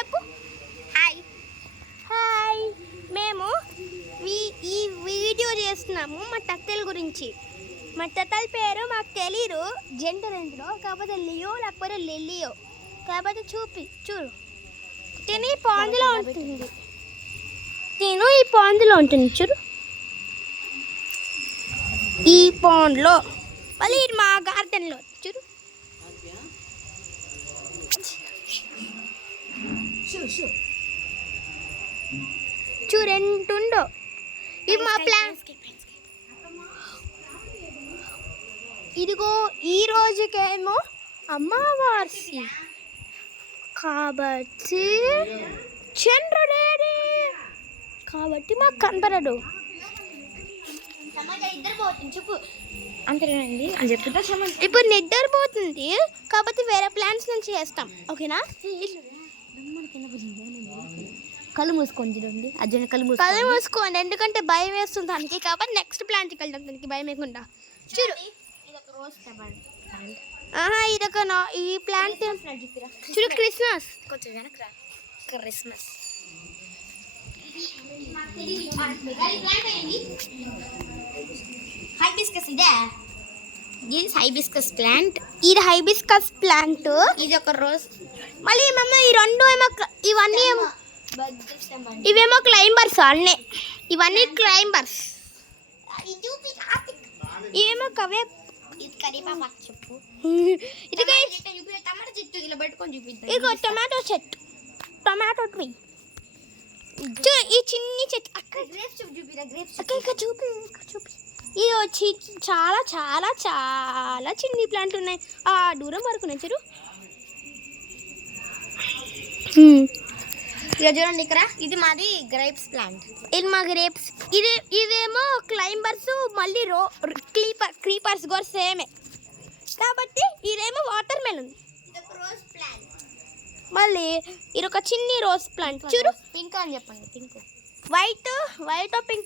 చెప్పు. Hi hi. మేము ఈ వీడియో చేస్తున్నాము మా టట్టెల గురించి. మా టట్టెల పేరు మాకు తెలీదు, జెండర్ ఏంటో, కాకపోతే లియో లేకపోతే లిలియో. కాకపోతే చూడు తిని పాందులో ఉంటుంది. నేను ఈ పాందులో ఉంటుంది చూడు, ఈ పాండ్లో. మళ్ళీ ఇది మా గార్డెన్లో చూడు. చూడు ఎంటుండో. ఇది మా ప్లాన్. ఇదిగో ఈ రోజుకేమో అమావాస్య కాబట్టి చంద్రుడేడి కాబట్టి మాకు కనపడడు. చెప్పు అంతేనండి అని చెప్తుందా. ఇప్పుడు నిద్రపోతుంది కాబట్టి వేరే ప్లాన్స్ నుంచి చేస్తాం, ఓకేనా? కళ్ళు మూసుకోండి చూడండి, అర్జున్ కళ్ళు మూసుకోండి, ఎందుకంటే భయం వేస్తుంది దానికి. కాబట్టి నెక్స్ట్ ప్లాన్కి వెళ్తాం దానికి భయం లేకుండా. చూడు ఇదొక ఈ ప్లాంట్ చూడు, క్రిస్మస్. Hibiscus plant. ఇది హైబిస్కస్ ప్లాంట్. ఇది ఒక రోజ్. మళ్ళీ మమ్మ ఈ రెండు ఇవన్నీ ఇవేమో క్లైంబర్స్ అన్నీ. ఇవన్నీ క్లైంబర్స్. ఇవేమో కవే. ఇది కరివేపాకు చెప్పు. ఇదిగో టమాటో చెట్టు ఇలా పెట్టుకొని చూపిద్దాం. ఇదిగో టమాటో చెట్టు, టమాటో ట్రీ. ఈ చిన్ని చెట్టు అక్కడ గ్రేప్స్ చూపిరా. గ్రేప్స్ ఇక్కడ చూపి. ఇది వచ్చి చాలా చాలా చాలా చిన్ని ప్లాంట్లు ఉన్నాయి, ఆ దూరం వరకు ఉన్నాయి చూడు. ఇక చూడండి ఇక్కడ, ఇది మాది గ్రేప్స్ ప్లాంట్. ఇది మా గ్రేప్స్. ఇవేమో క్లైంబర్స్, మళ్ళీ క్రీపర్స్ కూడా సేమే కాబట్టి. ఇదేమో వాటర్ మెలన్. Rose plant. మళ్ళీ ఇది ఒక చిన్ని రోజ్ ప్లాంట్ చూడు. పింక్ అని చెప్పండి. Pink, white pink.